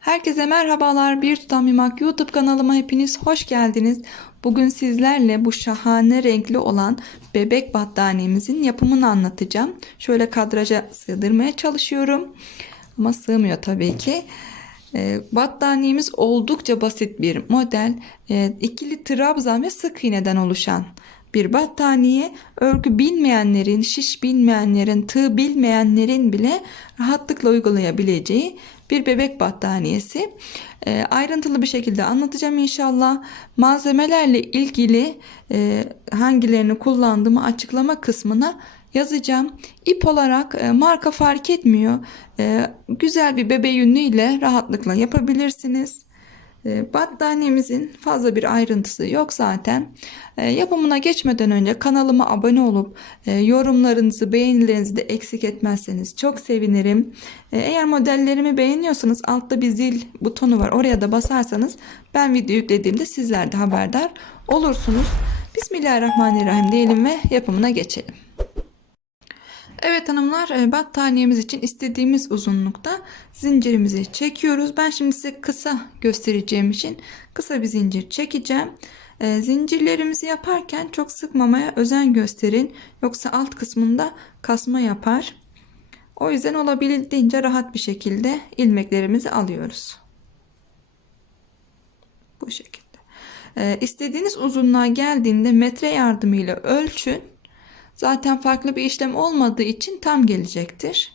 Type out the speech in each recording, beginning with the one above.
Herkese merhabalar. Bir Tutam Mimak YouTube kanalıma hepiniz hoş geldiniz. Bugün sizlerle bu şahane renkli olan bebek battaniyemizin yapımını anlatacağım. Şöyle kadraja sığdırmaya çalışıyorum. Ama sığmıyor tabii ki. Ee, battaniyemiz oldukça basit bir model. Ee, ikili trabzan ve sık iğneden oluşan bir battaniye örgü bilmeyenlerin, şiş bilmeyenlerin, tığ bilmeyenlerin bile rahatlıkla uygulayabileceği bir bebek battaniyesi. E, ayrıntılı bir şekilde anlatacağım inşallah. Malzemelerle ilgili e, hangilerini kullandığımı açıklama kısmına yazacağım. İp olarak e, marka fark etmiyor. E, güzel bir bebe yünlü ile rahatlıkla yapabilirsiniz. E, Battaniyemizin fazla bir ayrıntısı yok zaten. E, Yapımına geçmeden önce kanalıma abone olup e, yorumlarınızı, beğenilerinizi de eksik etmezseniz çok sevinirim. E, Eğer modellerimi beğeniyorsanız altta bir zil butonu var. Oraya da basarsanız ben video yüklediğimde sizler de haberdar olursunuz. Bismillahirrahmanirrahim diyelim ve yapımına geçelim. Evet hanımlar e, battaniyemiz için istediğimiz uzunlukta zincirimizi çekiyoruz. Ben şimdi size kısa göstereceğim için kısa bir zincir çekeceğim. E, Zincirlerimizi yaparken çok sıkmamaya özen gösterin. Yoksa alt kısmında kasma yapar. O yüzden olabildiğince rahat bir şekilde ilmeklerimizi alıyoruz. Bu şekilde. E, İstediğiniz uzunluğa geldiğinde metre yardımıyla ölçün. Zaten farklı bir işlem olmadığı için tam gelecektir.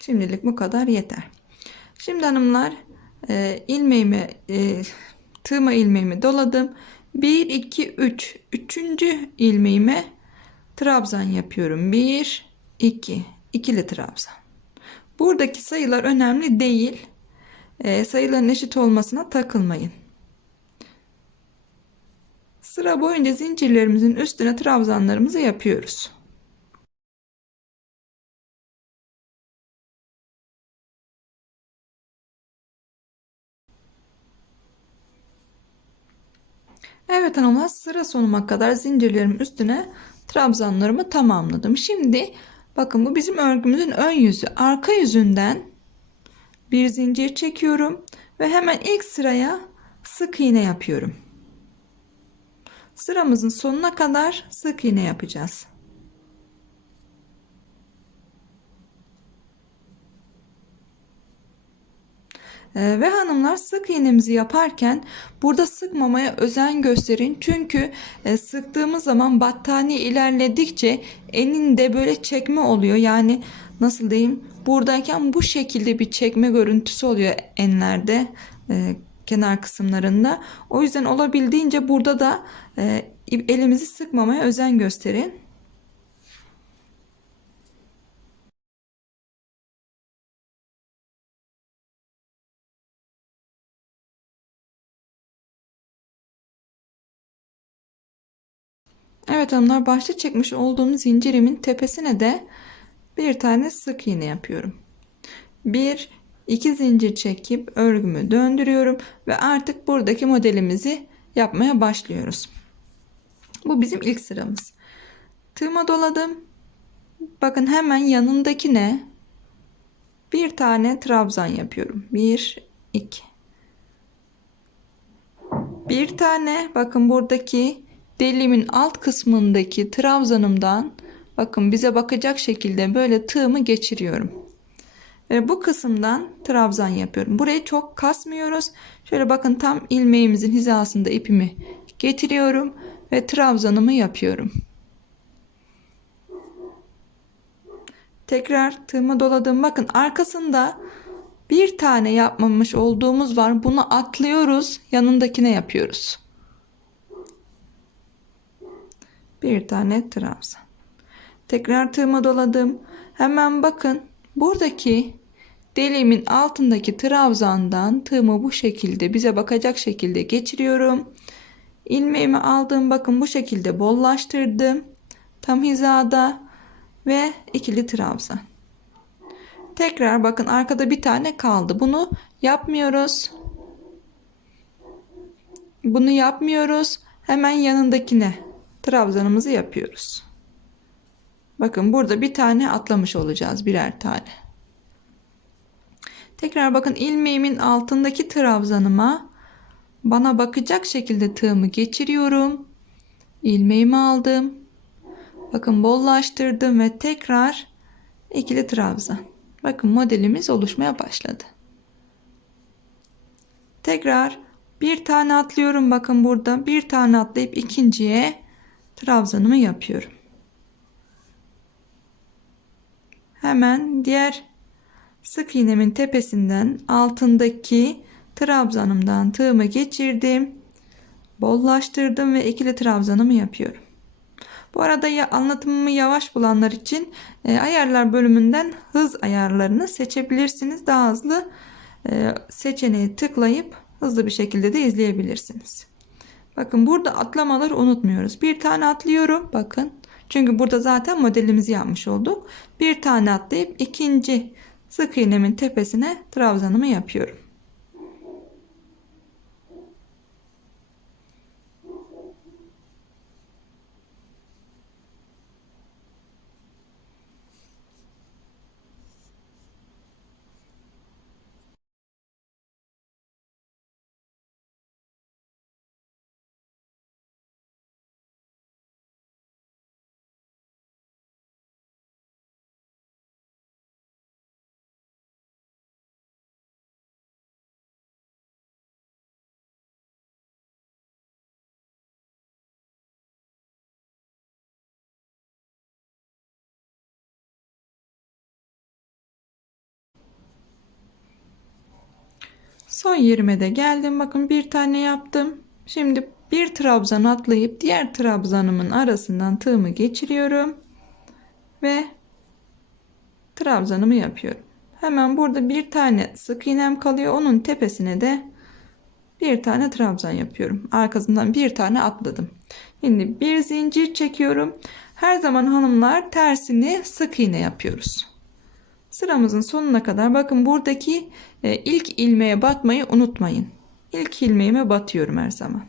Şimdilik bu kadar yeter. Şimdi hanımlar e, ilmeğimi e, tığma ilmeğimi doladım. 1 2 3 üçüncü ilmeğime trabzan yapıyorum. 1 2 ikili trabzan. Buradaki sayılar önemli değil. E, sayıların eşit olmasına takılmayın. Sıra boyunca zincirlerimizin üstüne trabzanlarımızı yapıyoruz. Evet hanımlar sıra sonuma kadar zincirlerimin üstüne trabzanlarımı tamamladım. Şimdi bakın bu bizim örgümüzün ön yüzü. Arka yüzünden bir zincir çekiyorum ve hemen ilk sıraya sık iğne yapıyorum. Sıramızın sonuna kadar sık iğne yapacağız. Ve hanımlar sık iğnemizi yaparken burada sıkmamaya özen gösterin. Çünkü e, sıktığımız zaman battaniye ilerledikçe eninde böyle çekme oluyor. Yani nasıl diyeyim buradayken bu şekilde bir çekme görüntüsü oluyor enlerde e, kenar kısımlarında. O yüzden olabildiğince burada da e, elimizi sıkmamaya özen gösterin. Evet hanımlar başta çekmiş olduğum zincirimin tepesine de bir tane sık iğne yapıyorum. Bir, iki zincir çekip örgümü döndürüyorum ve artık buradaki modelimizi yapmaya başlıyoruz. Bu bizim ilk sıramız. Tığıma doladım. Bakın hemen yanındakine bir tane trabzan yapıyorum. Bir, iki. Bir tane bakın buradaki deliğimin alt kısmındaki trabzanımdan bakın bize bakacak şekilde böyle tığımı geçiriyorum. Ve bu kısımdan trabzan yapıyorum. Burayı çok kasmıyoruz. Şöyle bakın tam ilmeğimizin hizasında ipimi getiriyorum ve trabzanımı yapıyorum. Tekrar tığımı doladım. Bakın arkasında bir tane yapmamış olduğumuz var. Bunu atlıyoruz. Yanındakine yapıyoruz. Bir tane trabzan. Tekrar tığıma doladım. Hemen bakın buradaki deliğimin altındaki trabzandan tığımı bu şekilde bize bakacak şekilde geçiriyorum. İlmeğimi aldım bakın bu şekilde bollaştırdım. Tam hizada ve ikili trabzan. Tekrar bakın arkada bir tane kaldı. Bunu yapmıyoruz. Bunu yapmıyoruz. Hemen yanındakine trabzanımızı yapıyoruz. Bakın burada bir tane atlamış olacağız birer tane. Tekrar bakın ilmeğimin altındaki trabzanıma bana bakacak şekilde tığımı geçiriyorum. İlmeğimi aldım. Bakın bollaştırdım ve tekrar ikili trabzan. Bakın modelimiz oluşmaya başladı. Tekrar bir tane atlıyorum bakın burada bir tane atlayıp ikinciye trabzanımı yapıyorum. Hemen diğer sık iğnemin tepesinden altındaki trabzanımdan tığımı geçirdim. Bollaştırdım ve ikili trabzanımı yapıyorum. Bu arada ya anlatımımı yavaş bulanlar için e, ayarlar bölümünden hız ayarlarını seçebilirsiniz. Daha hızlı e, seçeneği tıklayıp hızlı bir şekilde de izleyebilirsiniz. Bakın burada atlamaları unutmuyoruz. Bir tane atlıyorum. Bakın. Çünkü burada zaten modelimizi yapmış olduk. Bir tane atlayıp ikinci sık iğnemin tepesine trabzanımı yapıyorum. Son yerime de geldim. Bakın bir tane yaptım. Şimdi bir trabzan atlayıp diğer trabzanımın arasından tığımı geçiriyorum. Ve trabzanımı yapıyorum. Hemen burada bir tane sık iğnem kalıyor. Onun tepesine de bir tane trabzan yapıyorum. Arkasından bir tane atladım. Şimdi bir zincir çekiyorum. Her zaman hanımlar tersini sık iğne yapıyoruz. Sıramızın sonuna kadar bakın buradaki e, ilk ilmeğe batmayı unutmayın. İlk ilmeğime batıyorum her zaman.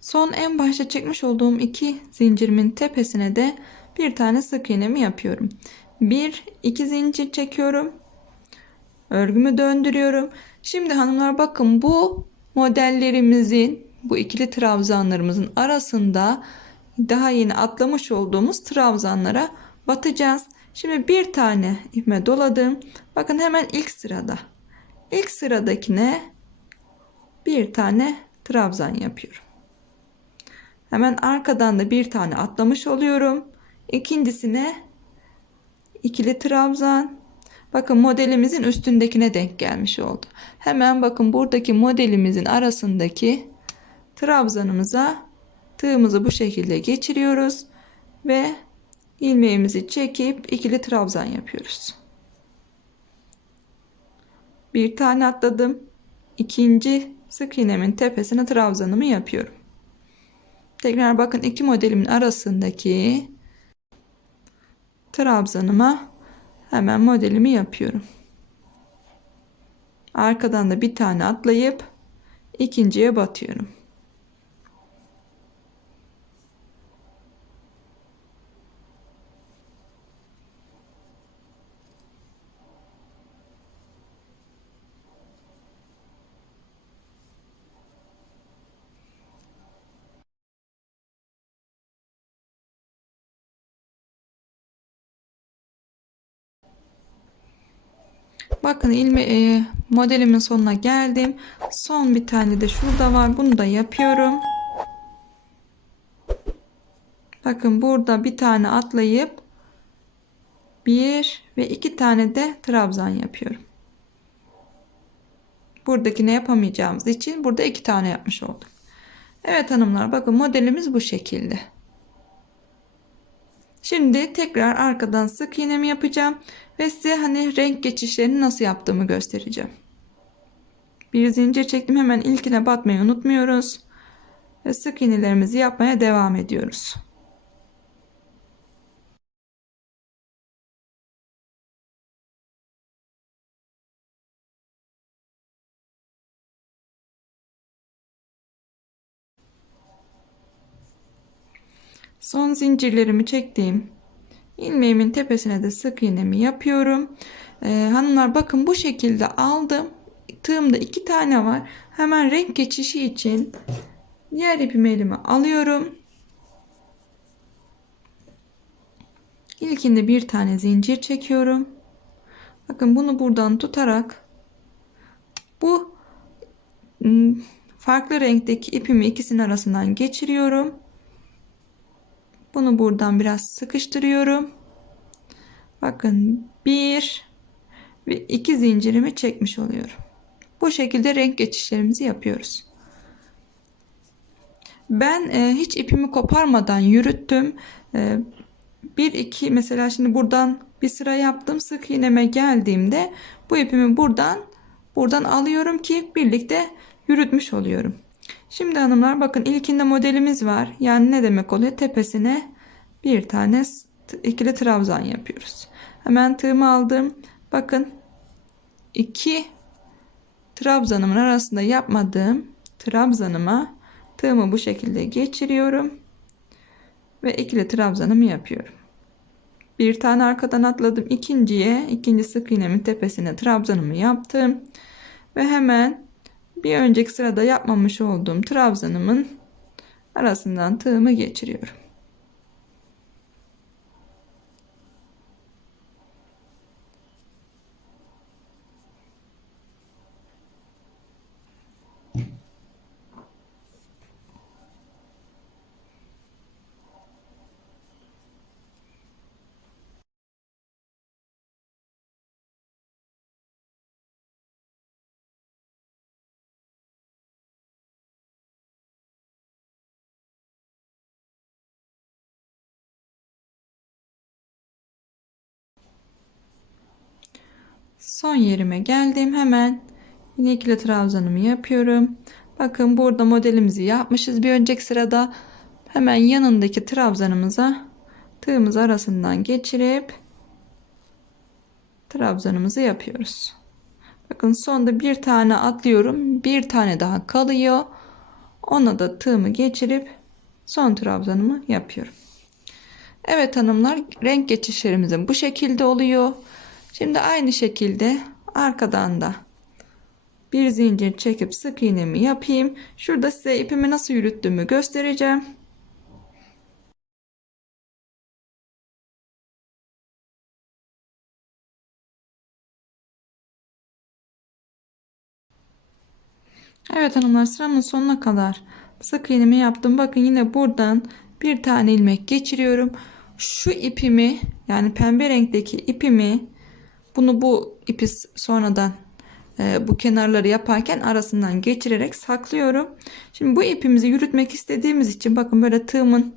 Son en başta çekmiş olduğum iki zincirimin tepesine de bir tane sık iğnemi yapıyorum. Bir, iki zincir çekiyorum. Örgümü döndürüyorum. Şimdi hanımlar bakın bu modellerimizin bu ikili trabzanlarımızın arasında daha yeni atlamış olduğumuz trabzanlara batacağız. Şimdi bir tane ipime doladım. Bakın hemen ilk sırada. İlk sıradakine bir tane trabzan yapıyorum. Hemen arkadan da bir tane atlamış oluyorum. İkincisine ikili trabzan. Bakın modelimizin üstündekine denk gelmiş oldu. Hemen bakın buradaki modelimizin arasındaki trabzanımıza tığımızı bu şekilde geçiriyoruz ve ilmeğimizi çekip ikili trabzan yapıyoruz. Bir tane atladım. İkinci sık iğnemin tepesine trabzanımı yapıyorum. Tekrar bakın iki modelimin arasındaki trabzanıma hemen modelimi yapıyorum. Arkadan da bir tane atlayıp ikinciye batıyorum. Bakın ilme e, modelimin sonuna geldim. Son bir tane de şurada var. Bunu da yapıyorum. Bakın burada bir tane atlayıp bir ve iki tane de trabzan yapıyorum. Buradakine yapamayacağımız için burada iki tane yapmış olduk. Evet hanımlar bakın modelimiz bu şekilde. Şimdi tekrar arkadan sık iğnemi yapacağım ve size hani renk geçişlerini nasıl yaptığımı göstereceğim. Bir zincir çektim hemen ilkine batmayı unutmuyoruz. Ve sık iğnelerimizi yapmaya devam ediyoruz. Son zincirlerimi çektiğim ilmeğimin tepesine de sık iğnemi yapıyorum. Ee, hanımlar bakın bu şekilde aldım. Tığımda iki tane var. Hemen renk geçişi için diğer ipimi elime alıyorum. İlkinde bir tane zincir çekiyorum. Bakın bunu buradan tutarak bu ım, farklı renkteki ipimi ikisinin arasından geçiriyorum. Bunu buradan biraz sıkıştırıyorum. Bakın bir ve iki zincirimi çekmiş oluyorum. Bu şekilde renk geçişlerimizi yapıyoruz. Ben e, hiç ipimi koparmadan yürüttüm. E, bir iki mesela şimdi buradan bir sıra yaptım. Sık iğneme geldiğimde bu ipimi buradan buradan alıyorum ki birlikte yürütmüş oluyorum. Şimdi hanımlar bakın ilkinde modelimiz var. Yani ne demek oluyor? Tepesine bir tane ikili trabzan yapıyoruz. Hemen tığımı aldım. Bakın iki trabzanımın arasında yapmadığım trabzanıma tığımı bu şekilde geçiriyorum ve ikili trabzanımı yapıyorum. Bir tane arkadan atladım ikinciye ikinci sık iğnemin tepesine trabzanımı yaptım ve hemen bir önceki sırada yapmamış olduğum trabzanımın arasından tığımı geçiriyorum. Son yerime geldim. Hemen yine ikili trabzanımı yapıyorum. Bakın burada modelimizi yapmışız. Bir önceki sırada hemen yanındaki trabzanımıza tığımız arasından geçirip trabzanımızı yapıyoruz. Bakın sonda bir tane atlıyorum. Bir tane daha kalıyor. Ona da tığımı geçirip son trabzanımı yapıyorum. Evet hanımlar renk geçişlerimizin bu şekilde oluyor. Şimdi aynı şekilde arkadan da bir zincir çekip sık iğnemi yapayım. Şurada size ipimi nasıl yürüttüğümü göstereceğim. Evet hanımlar sıramın sonuna kadar sık iğnemi yaptım. Bakın yine buradan bir tane ilmek geçiriyorum. Şu ipimi yani pembe renkteki ipimi bunu bu ipi sonradan e, bu kenarları yaparken arasından geçirerek saklıyorum. Şimdi bu ipimizi yürütmek istediğimiz için bakın böyle tığımın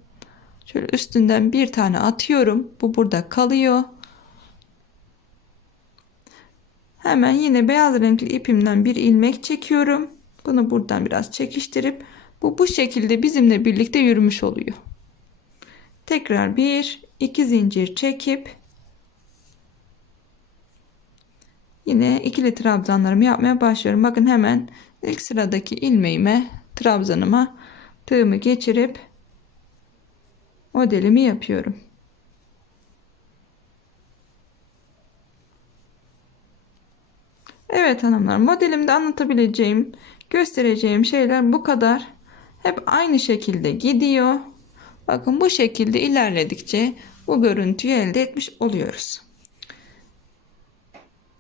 şöyle üstünden bir tane atıyorum. Bu burada kalıyor. Hemen yine beyaz renkli ipimden bir ilmek çekiyorum. Bunu buradan biraz çekiştirip bu bu şekilde bizimle birlikte yürümüş oluyor. Tekrar bir iki zincir çekip Yine ikili trabzanlarımı yapmaya başlıyorum. Bakın hemen ilk sıradaki ilmeğime trabzanıma tığımı geçirip modelimi yapıyorum. Evet hanımlar modelimde anlatabileceğim göstereceğim şeyler bu kadar. Hep aynı şekilde gidiyor. Bakın bu şekilde ilerledikçe bu görüntüyü elde etmiş oluyoruz.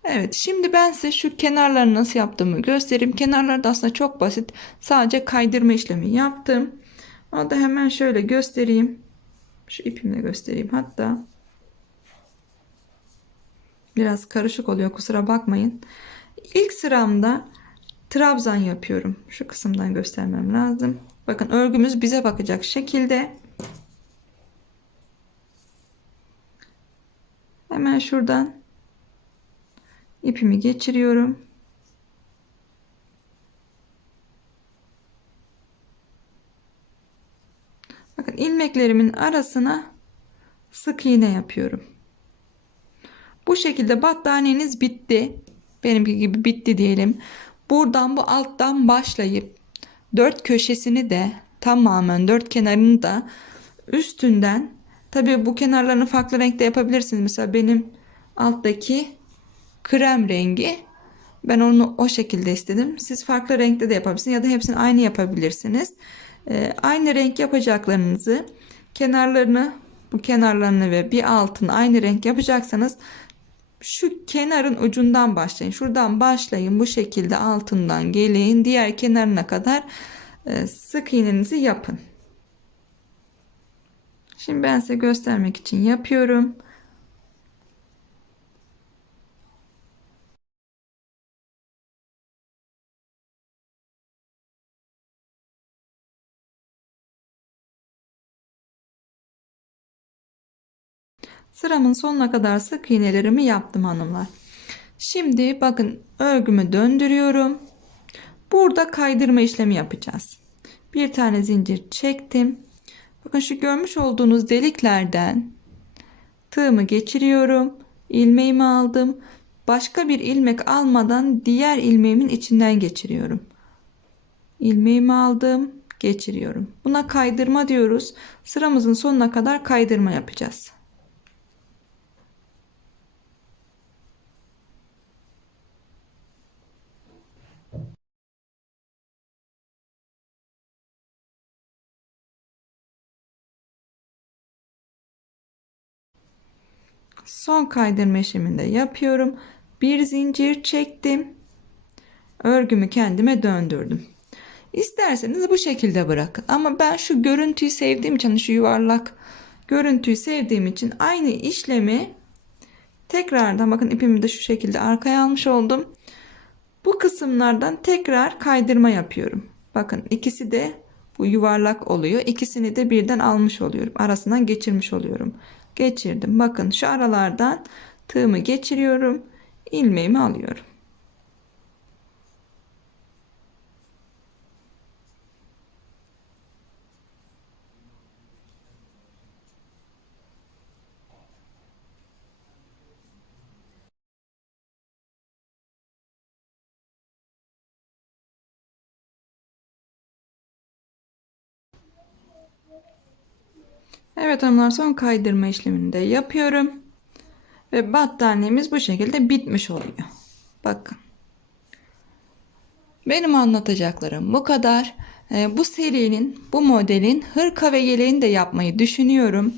Evet şimdi ben size şu kenarları nasıl yaptığımı göstereyim. Kenarları da aslında çok basit. Sadece kaydırma işlemi yaptım. Onu da hemen şöyle göstereyim. Şu ipimle göstereyim hatta. Biraz karışık oluyor kusura bakmayın. İlk sıramda trabzan yapıyorum. Şu kısımdan göstermem lazım. Bakın örgümüz bize bakacak şekilde. Hemen şuradan ipimi geçiriyorum. Bakın ilmeklerimin arasına sık iğne yapıyorum. Bu şekilde battaniyeniz bitti. Benimki gibi bitti diyelim. Buradan bu alttan başlayıp dört köşesini de tamamen dört kenarını da üstünden tabi bu kenarlarını farklı renkte yapabilirsiniz. Mesela benim alttaki krem rengi ben onu o şekilde istedim. Siz farklı renkte de yapabilirsiniz ya da hepsini aynı yapabilirsiniz. Ee, aynı renk yapacaklarınızı kenarlarını bu kenarlarını ve bir altını aynı renk yapacaksanız şu kenarın ucundan başlayın. Şuradan başlayın. Bu şekilde altından gelin. Diğer kenarına kadar e, sık iğnenizi yapın. Şimdi ben size göstermek için yapıyorum. Sıramın sonuna kadar sık iğnelerimi yaptım hanımlar. Şimdi bakın örgümü döndürüyorum. Burada kaydırma işlemi yapacağız. Bir tane zincir çektim. Bakın şu görmüş olduğunuz deliklerden tığımı geçiriyorum. ilmeğimi aldım. Başka bir ilmek almadan diğer ilmeğimin içinden geçiriyorum. İlmeğimi aldım, geçiriyorum. Buna kaydırma diyoruz. Sıramızın sonuna kadar kaydırma yapacağız. Son kaydırma işleminde yapıyorum. Bir zincir çektim. Örgümü kendime döndürdüm. İsterseniz bu şekilde bırakın. Ama ben şu görüntüyü sevdiğim için şu yuvarlak görüntüyü sevdiğim için aynı işlemi tekrardan bakın ipimi de şu şekilde arkaya almış oldum. Bu kısımlardan tekrar kaydırma yapıyorum. Bakın ikisi de bu yuvarlak oluyor. İkisini de birden almış oluyorum. Arasından geçirmiş oluyorum geçirdim. Bakın şu aralardan tığımı geçiriyorum. ilmeğimi alıyorum. Evet hanımlar son kaydırma işlemini de yapıyorum. Ve battaniyemiz bu şekilde bitmiş oluyor. Bakın. Benim anlatacaklarım bu kadar. Ee, bu serinin, bu modelin hırka ve yeleğini de yapmayı düşünüyorum.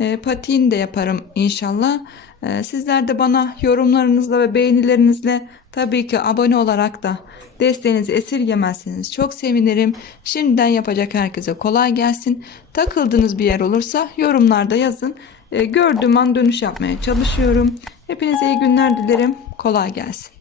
Ee, patiğini de yaparım inşallah. Ee, sizler de bana yorumlarınızla ve beğenilerinizle tabii ki abone olarak da desteğinizi esirgemezseniz çok sevinirim. Şimdiden yapacak herkese kolay gelsin. Takıldığınız bir yer olursa yorumlarda yazın. Gördüğüm an dönüş yapmaya çalışıyorum. Hepinize iyi günler dilerim. Kolay gelsin.